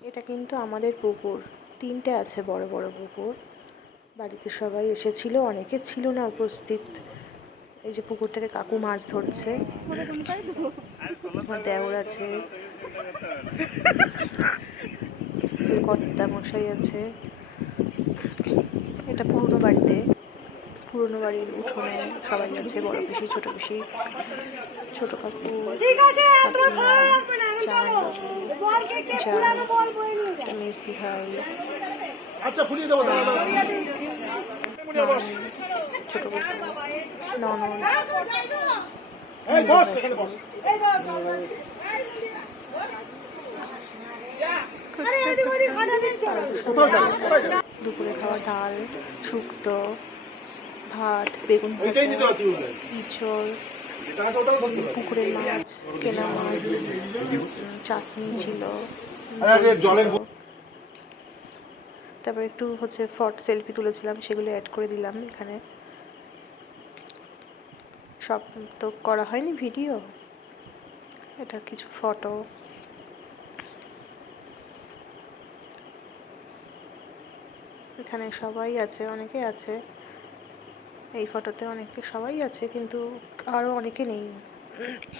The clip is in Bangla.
এটা কিন্তু আমাদের পুকুর, 3টে আছে বড় বড় পুকুর। বাড়িতে সবাই এসেছিল, অনেকে ছিল না উপস্থিত। এই যে পুকুর থেকে কাকু মাছ ধরছে, আমার দেওর আছে, কর্তা মশাই আছে। এটা পুরনো বাড়িতে, পুরনো বাড়ির উঠোনে সবাই আছে, বড় পিসি, ছোট পিসি, ছোট কাকু, কাকিমা, জামাইবাবু, একটা মিস্তি ভাই, ছোট কাকু, ননদ, দুপুরে খাওয়া ডাল, শুক্তো, ভাত, বেগুন ভাজা, ইঁচড়, পুকুরের মাছ, কেনা মাছ, চাটনি ছিল, তারপর একটু সেলফি তুলেছিলাম, সেগুলো অ্যাড করে দিলাম এখানে। সব তো করা হয়নি ভিডিও, এটা কিছু ফটো। এখানে সবাই আছে, অনেকে আছে এই ফটোতে, অনেকে সবাই আছে কিন্তু আরও অনেকে নেই।